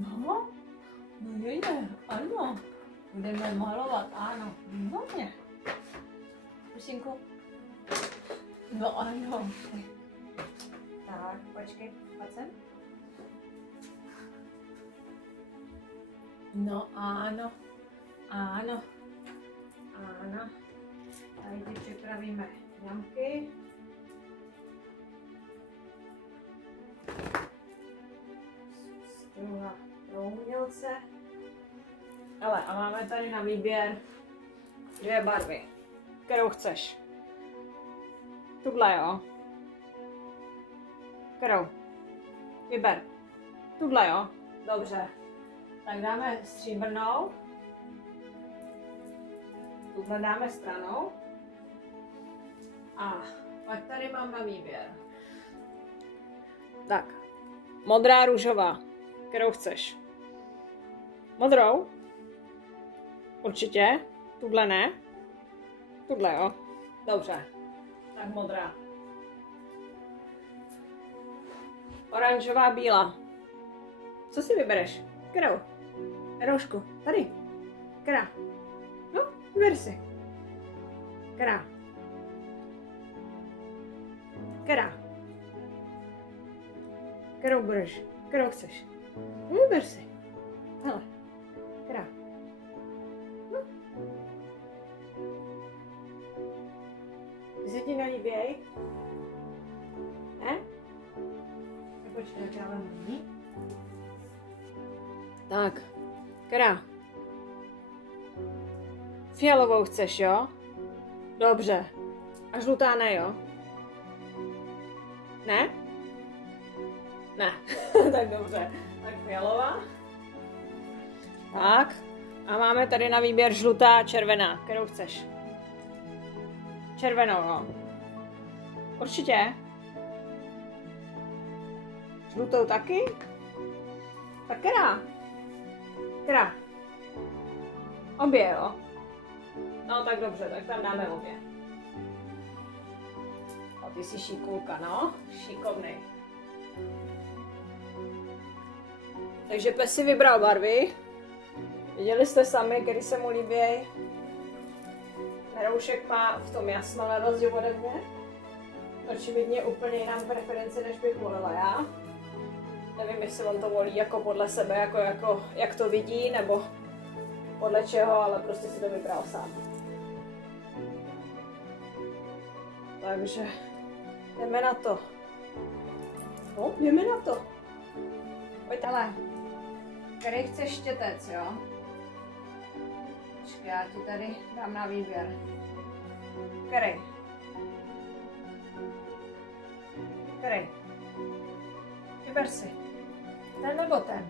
No, no je, ano. Budeme malovat, ano. Výborně. Pusinku. No ano. Tak, počkej, pojď sem. No ano, ano, ano. Tady ti připravíme jamky. Struha pro umělce. Ale a máme tady na výběr 2 barvy. Kterou chceš? Tuhle jo. Kterou? Vyber. Tuhle jo. Dobře. Tak dáme stříbrnou. Tuhle dáme stranou. A pak tady mám na výběr. Tak. Modrá, růžová. Kterou chceš? Modrou? Určitě. Tuhle ne? Tuhle jo. Dobře. Tak modrá. Oranžová, bílá. Co si vybereš? Kterou? Roušku. Tady. Která? No, vyber si. Která? Která? Kterou budeš? Kterou chceš? Vyber si. Hele. Která? No. Ty se ti nelíběj? Ne? Počkej, jak já vám. Tak, která? Fialovou chceš, jo? Dobře. A žlutá ne, jo? Ne? Ne. Tak dobře. Tak fialová. Tak. A máme tady na výběr žlutá a červená. Kterou chceš? Červenou, jo? Určitě. Žlutou taky? Tak která? Která? Obě, jo? No tak dobře, tak tam dáme obě. A ty jsi šikulka, no? Šikovnej. Takže pes si vybral barvy. Viděli jste sami, který se mu líběj. Roušek má v tom jasno na rozdíl ode mě. Očividně úplně jiná preference, než bych volila já. Nevím, jestli on to volí jako podle sebe, jako jak to vidí, nebo podle čeho, ale prostě si to vybral sám. Takže jdeme na to. No, jdeme na to. Pojď, ale. Který chceš štětec, jo? Počkej, já ti tady dám na výběr. Který? Který? Vyber si. Ten nebo ten?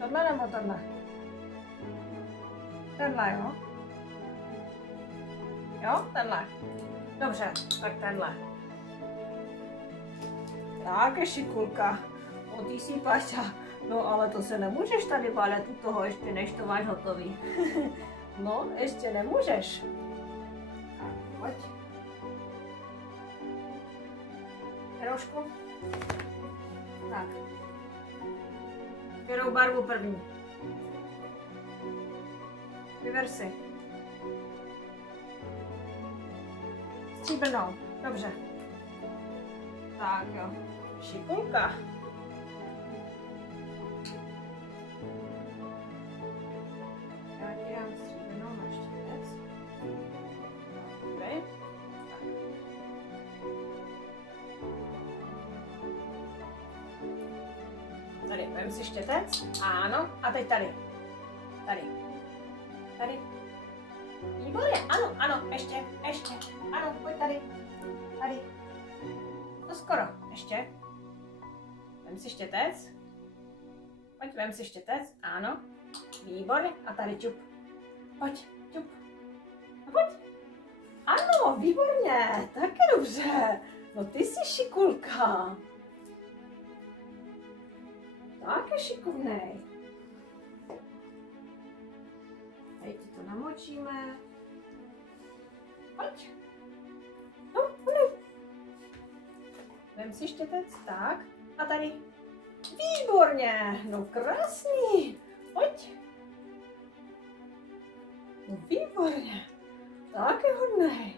Tohle nebo tohle? Tenhle, jo? Jo, tenhle. Dobře, tak tenhle. Tak je šikulka. O, ty jsi paša. No ale to se nemůžeš tady válet u toho ještě, než to máš hotový. No, ještě nemůžeš. Tak, pojď. Roušku. Tak. Kterou barvu první? Vyber si. Stříbrnou. Dobře. Tak jo. Šikulka. Já ti dám stříbrnou na štětec. Dobrý. Tady, vem si štětec. Ano. A teď tady. Tady. Tady. Výborně. Ano, ano. Ještě. Ano, pojď tady. Tady. No skoro. Ještě. Vem si štětec. Pojď, vem si štětec. Ano. Výborně. A tady čup. Pojď, čup. A pojď. Ano, výborně. Taky dobře. No ty jsi šikulka. Tak je šikovnej. Tady ti to namočíme. Pojď. No, pojď. Vem si štětec, tak. A tady. Výborně, no krásný. Pojď. No výborně. Tak je hodnej.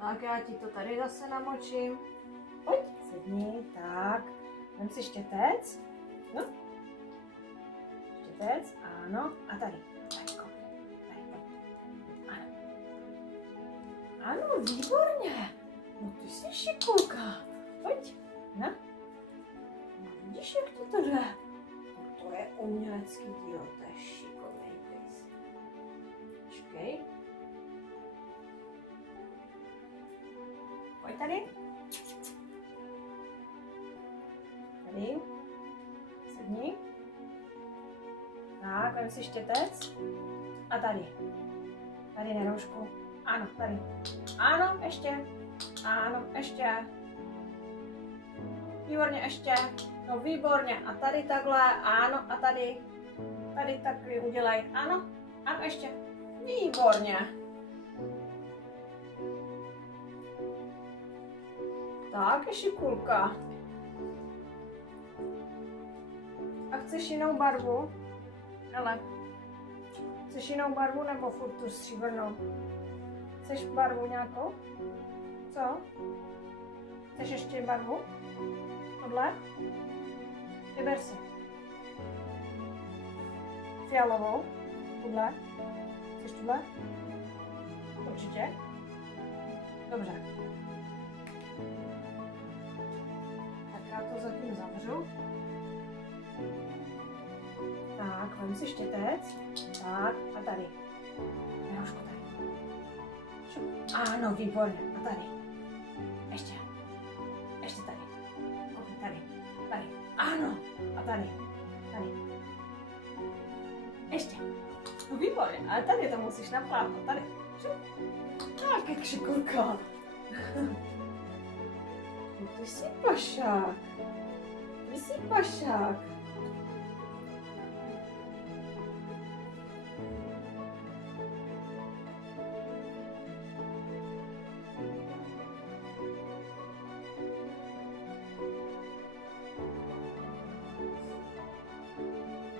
Tak já ti to tady zase namočím. Pojď, sedni, tak. Vem si štětec. No. Štětec, ano. A tady. Tady, tady, ano. Ano, výborně. No ty jsi šikulka. Pojď, no. No, vidíš, jak ti to jde? No to je umělecký dílo, to je šikovnej pejs. Počkej. Pojď tady. Tady. Sedni. Tak, vem si štětec. A tady. Tady na roušku. Ano, tady. Ano, ještě. Ano, ještě. Výborně, ještě. No výborně. A tady takhle. Ano, a tady. Tady taky udělej. Ano, ano, ještě. Výborně. Tak, je šikulka. A chceš jinou barvu? Hele. Chceš jinou barvu nebo furt tu stříbrnou? Chceš barvu nějakou? Co? Chceš ještě barvu? Tohle? Vyber si. Fialovou? Tuhle? Chceš tuhle? Určitě? Dobře. Tak já to zatím zavřu. Tak, vem si štětec. Tak, a tady. Nehošku tady. Ano, výborně. A tady. Ještě. Ještě tady. Ok, tady. Tady. Ano. A tady. Tady. Ještě. No výborně. Ale tady to musíš naplávat. Tady. Tak, jak šikulka. No ty jsi pašák. Ty jsi pašák.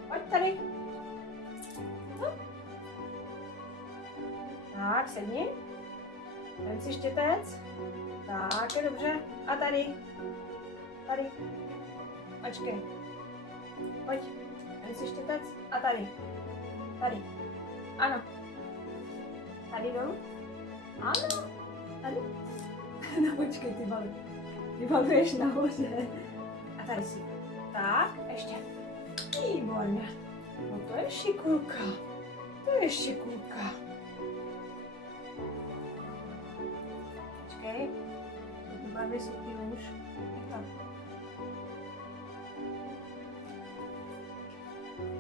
Pojď tady. No. Tak, sedni. Vem si štětec. Tak, je dobře. A tady. Tady. Počkej. Pojď. Vem si štětec. A tady. Tady. Ano. Tady dolů. Ano. Tady. No počkej, ty balu. Ty baluješ nahoře. A tady si. Tak, ještě. Výborně. No to je šikulka. To je šikulka. Počkej. Ty barvy jsou ty už. Tak.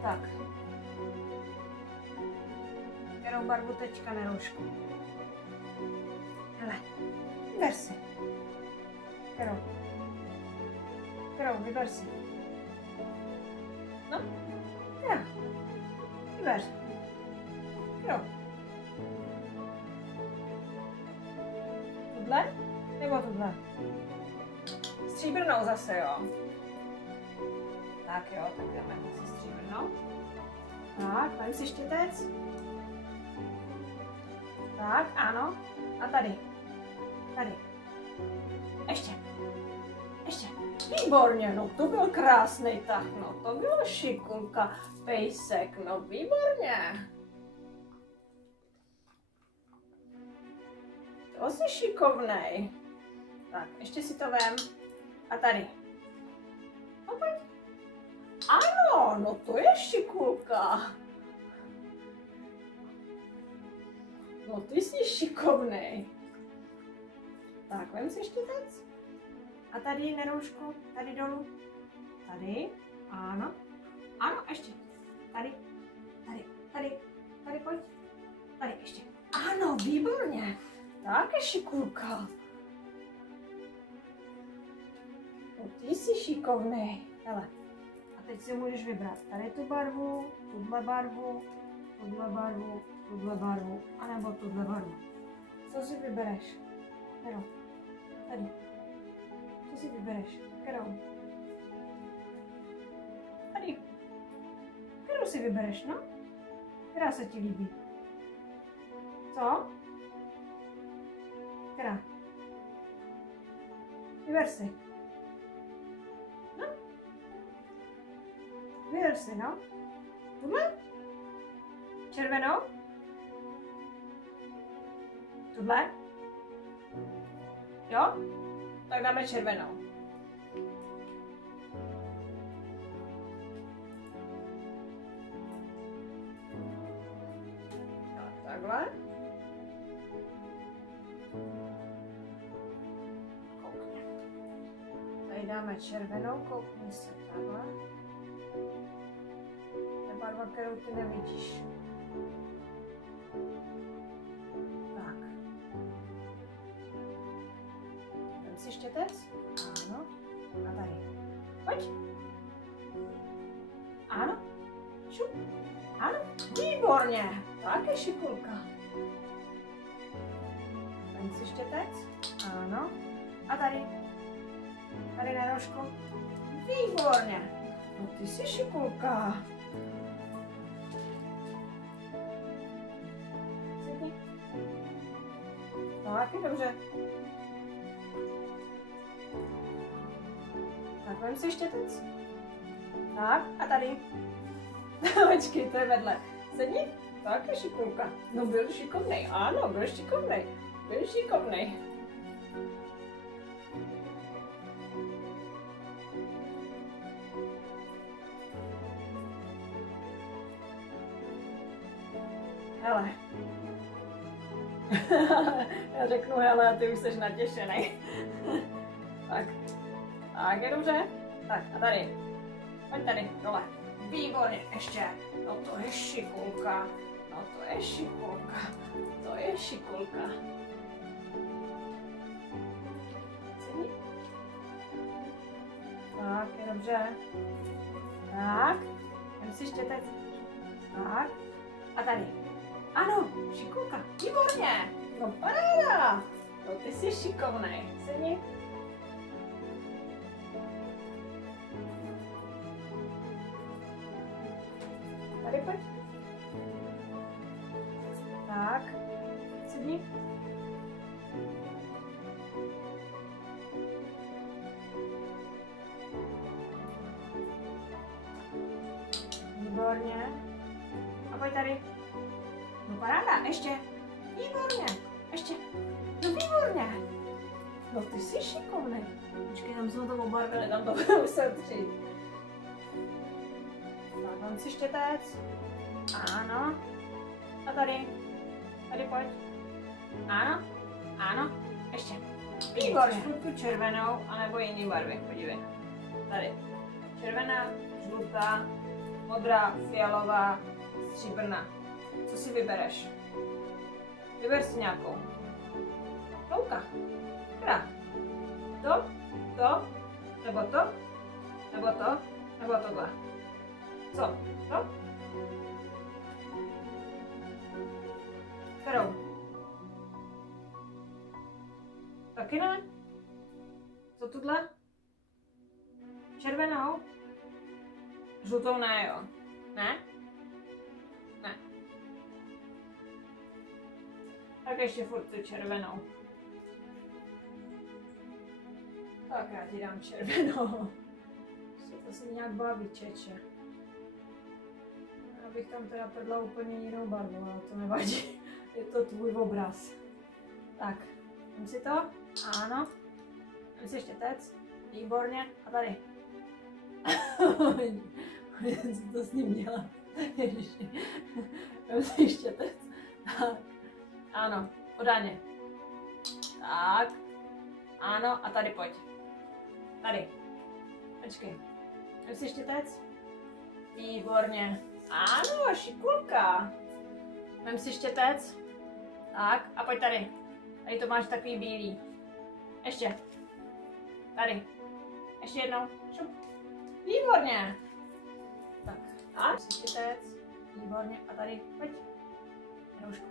Tak. Kterou barvu teďka na roušku? Hele. Vyber si. Kterou? Kterou? Vyber si. No, já. Vyber. Jo. Tuhle? Nebo tuhle? Stříbrnou zase, jo. Tak jo, tak dáme zase stříbrnou. Tak, vem si štětec. Tak, ano. A tady. Tady. Ještě. Ještě. Výborně, no to byl krásný tah, no to byla šikulka, pejsek, no výborně. To jsi šikovnej. Tak, ještě si to vem. A tady. No pojď. Ano, no to je šikulka. No ty jsi šikovnej. Tak, vem si štětec. A tady na roušku, tady dolů. Tady, ano. Ano, ještě. Tady, tady, tady, tady, pojď. Tady ještě. Ano, výborně. Tak je šikulka. No, ty jsi šikovnej. Hele. A teď si můžeš vybrat tady tu barvu, tuhle barvu, tuhle barvu, tuhle barvu, anebo tuhle barvu. Co si vybereš? Kterou? Tady. Co si vybereš? Kterou? si vybereš, no? Která se ti líbí? Co? Která? Vyber si. No? Vyber si, no? Tuhle? Červenou? Tuhle? Jo? Tak dáme červenou. Tak, takhle. Koukni. Tady dáme červenou, koukni se takhle. To je barva, kterou ty nevidíš. Tak. Vem si štětec. Ano. A tady. Pojď. Ano. Šup. Ano. Výborně. Tak je šikulka. Vem si štětec. Ano. A tady. Tady na rožku. Výborně. No ty jsi šikulka. Sedni. Tak je dobře. Tak vem si štětec. Tak a tady. Počkej, to je vedle. Sedni. Tak je šikulka. No byl šikovnej. Ano, byl šikovnej. Byl šikovnej. Hele. Já řeknu hele a ty už jsi natěšený. Tak. Tak je dobře. Tak a tady. Pojď tady, dole. Výborně, ještě. No to je šikulka. No to je šikulka. To je šikulka. Sedni. Tak, je dobře. Tak. Jdem si štětec. Tak. A tady. Ano, šikulka. Výborně. No paráda. No ty jsi šikovnej. Sedni. Tady pojď. Tak. Sedni. Výborně. A pojď tady. No paráda, ještě. Výborně. Ještě. No výborně. No ty jsi šikovnej. Počkej, tam jsme to obarvili, tam to musel třít. Tak, mám si štětec. Ano. A tady. Tady pojď. Ano. Ano. Ještě. Výborně. Tu červenou, anebo jiný barvy, podívej. Tady. Červená, žlutá, modrá, fialová, stříbrná. Co si vybereš? Vyber si nějakou. Louka. Která? To, nebo to, nebo to, nebo tohle. Co? To? Kterou? Taky ne? Co tuhle? Červenou? Žlutou ne, jo? Ne? Ne. Tak ještě furt tu červenou. Tak já ti dám červenou. To se nějak baví, čeče. Já bych tam teda prdla úplně jinou barvu, ale to nevadí. Je to tvůj obraz. Tak, dám si to. Ano. Dám si štětec. Výborně. A tady. Co to s ním dělá? Ježiši. Dám si štětec. Tak. Ano, podáně. Tak. Ano, a tady pojď. Tady. Počkej. Dám si štětec. Výborně. Ano, šikulka. Vem si štětec. Tak, a pojď tady. Tady to máš takový bílý. Ještě. Tady. Ještě jednou. Šup. Výborně. Tak, a vem si štětec. Výborně. A tady, pojď. Roušku.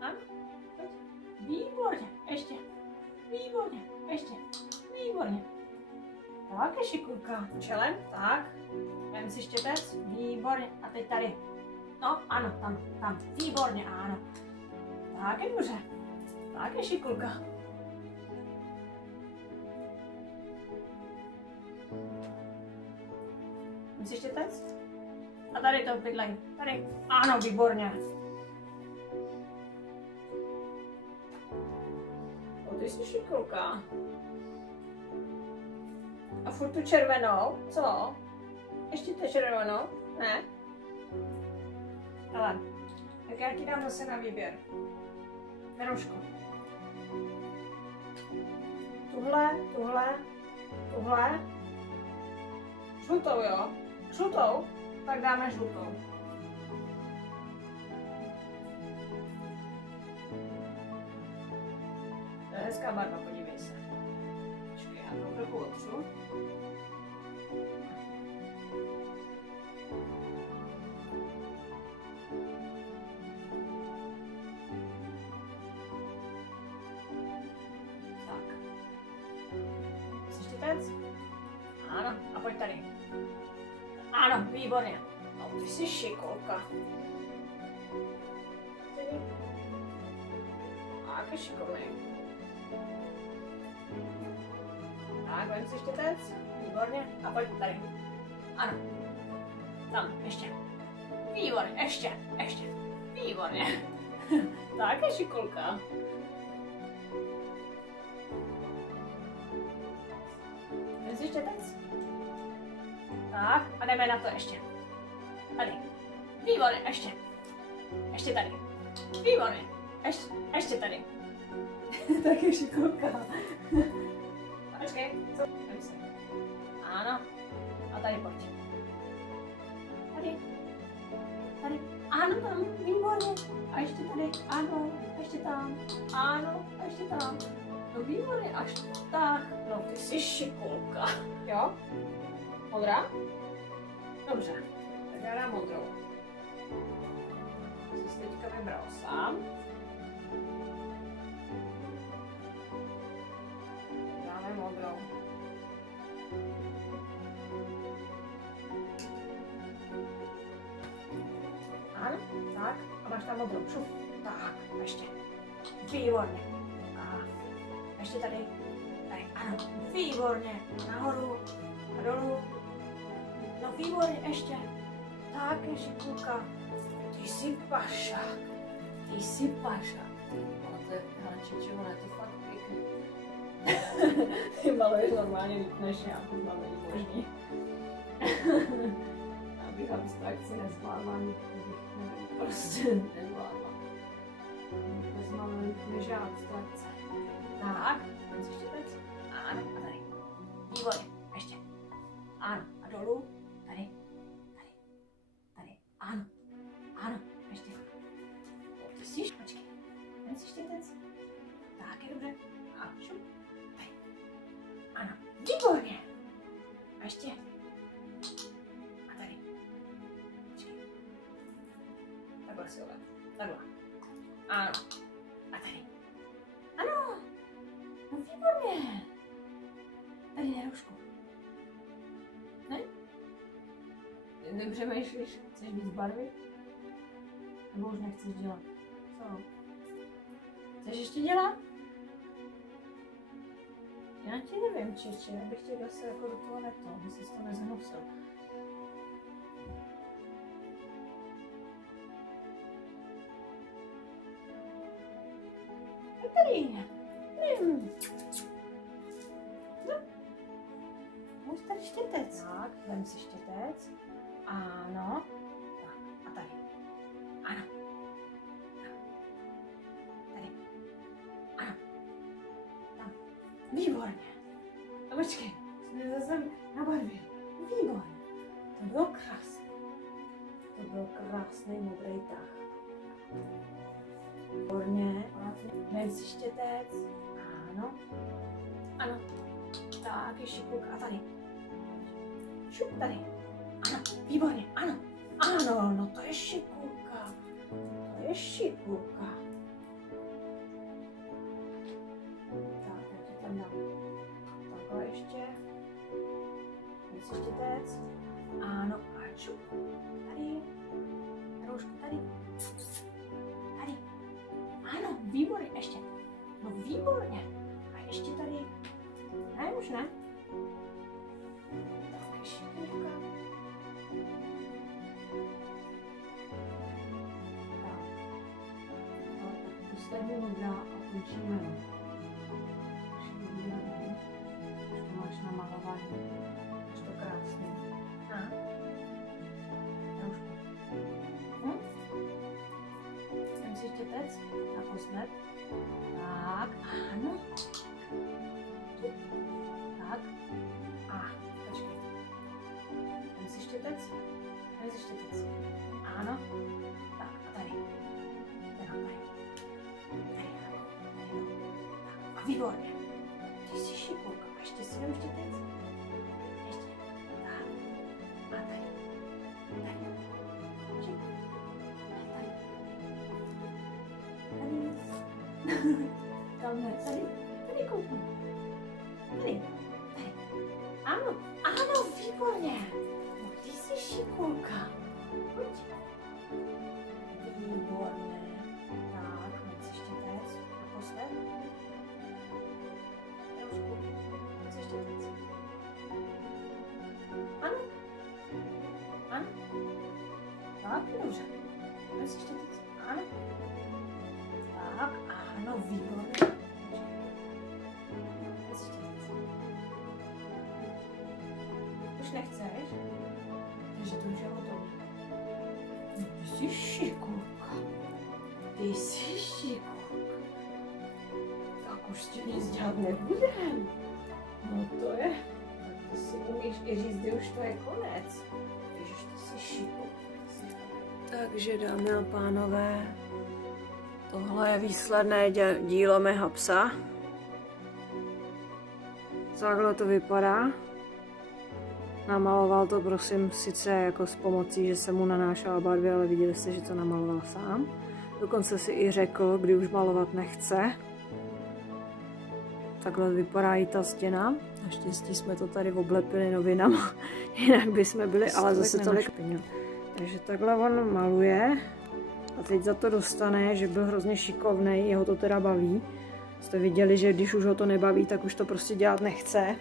A? Pojď. Výborně. Ještě. Výborně. Ještě. Výborně. Tak je šikulka. Čelem, tak. Vem si štětec, výborně. A teď tady. No, ano, tam. Výborně, ano. Tak je dobře. Tak je šikulka. Vem si štětec. A tady to bydlej. Tady. Ano, výborně. O, ty jsi šikulka. A furt tu červenou, co? Ještě tu červenou? Ne? Ale, tak já ti dám zase na výběr. Merušku. Tuhle. Žlutou, jo? Žlutou? Tak dáme žlutou. To je hezká barva, podívej se. Počkej, já to trochu otřu. Tak. Jsi štětec? Ano, a pojď tady. Ano, výborně. No, ty jsi šikulka. Tak je šikovný. Tak, vem si štětec. Výborně. A pojď tady. Ano. Tam, ještě. Výborně, ještě. Výborně. Tak je šikulka. Vem si štětec. Tak, a jdeme na to ještě. Tady. Výborně, ještě. Ještě tady. Výborně. Ještě tady. Tak je šikulka. Počkej, co? Vem se. Ano. A tady pojď. Tady. Ano, tam. Výborně. A ještě tady. Ano. Ještě tam. Ano. A ještě tam. No výborně, až tak. No ty jsi šikulka. Jo? Modrá? Dobře. Tak já dám modrou. Jsi teďka vybral sám. Dáme modrou. Ano, tak. A máš tam modrou. Šup. Tak, ještě. Výborně. A ještě tady. Tady, ano. Výborně. Nahoru. A dolů. No výborně, ještě. Tak je šikulka. Ty jsi pašák. Ale to je, Hančiče, ono je to fakt pěkný. Ty maluješ normálně líp než já, to mám není možný. Abych abstrakci nezvládla, nevím, prostě nezvládla. Vůbec mám líp než já abstrakce. Tak, ten si štětec. Ano, a tady. Výborně, ještě. Ano, a dolů. Tady. Ano, ještě. Ty jsi, počkej. Ten si štětec. Tak je dobře. A šup. Tady. Ano, výborně. A ještě. A tady. Počkej. Takhle si ovled. Takhle. Ano. A tady. Ano. No výborně. Tady na roušku. Ne? Nepřemýšlíš? Chceš víc barvy? Nebo už nechceš dělat? Co? Chceš ještě dělat? Já ti nevím, Čiči, abych tě zase jako do toho neto, aby jsi to nezhnusil. A tady. No. Můj tady štětec. Tak, vem si štětec. Ano. Tak, a tady. Ano. Tady. Ano. Tam. Výborně. A počkej, jsme zase na barvě. Výborně. To bylo krásné. To byl krásný modrý tah. Výborně. Vem si štětec. Ano. Ano. Tak, je šikulka. A tady. Šup tady. Ano, výborně, ano. Ano, no to je šikulka. To je šikulka. Tak, já ti tam dám takhle ještě. si štětec. Ano, a šup. Tady. Trošku tady. Tady. Ano, výborně, ještě. No výborně. A ještě tady. Ne, už ne. Tak, ještě teďka. Tak. No, tak poslední voda a končíme. Už to máš namalovaný. Už to krásně. A? Trošku. Jdem si štětec. Naposled. Tak, ano. Tak. A, počkej. Jdem si štětec. Jdem si štětec. Ano. Tak, a tady. Tady. A výborně. Ty jsi šikulka. Ještě si dám štětec. Ještě. Tak. A tady. Tady. A tady. Tady. Tam ne. Tady. Tady koukni. Tady. Tady. Ano. Ano, výborně. No, ty jsi šikulka. Pojď. Výborně. Tak, hned si štětec. Naposled. Trošku. Hned si štětec. Ano. Ano. Tak, dobře. Hned si štětec. Ano. Tak, ano, výborně. Hned si štětec. Už nechceš? Takže to už je hotovo. Ty jsi šikulka. Ty jsi šikulka. Tak už ti nic dělat nebudem. No to je. Tak ty si umíš i říct, že už to je konec. Ježiš, ty jsi šikulka. Takže dámy a pánové, tohle je výsledné dílo mého psa. Takhle to vypadá. Namaloval to, prosím, sice jako s pomocí, že jsem mu nanášela barvy, ale viděli jste, že to namaloval sám. Dokonce si i řekl, kdy už malovat nechce. Takhle vypadá i ta stěna. Naštěstí jsme to tady oblepili novinama, jinak bychom byli, ale zase to nešpinil. Takže takhle on maluje a teď za to dostane, že byl hrozně šikovnej, jeho to teda baví. Jste viděli, že když už ho to nebaví, tak už to prostě dělat nechce.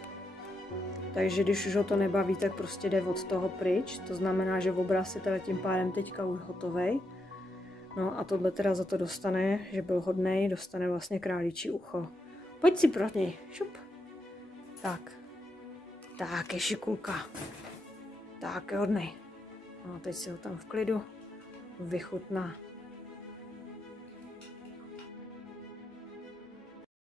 Takže když už ho to nebaví, tak prostě jde od toho pryč. To znamená, že obraz je teda tím pádem teďka už hotovej. No a tohle teda za to dostane, že byl hodnej, dostane vlastně králičí ucho. Pojď si pro něj, šup. Tak. Tak je šikulka. Tak je hodnej. No a teď si ho tam v klidu vychutná.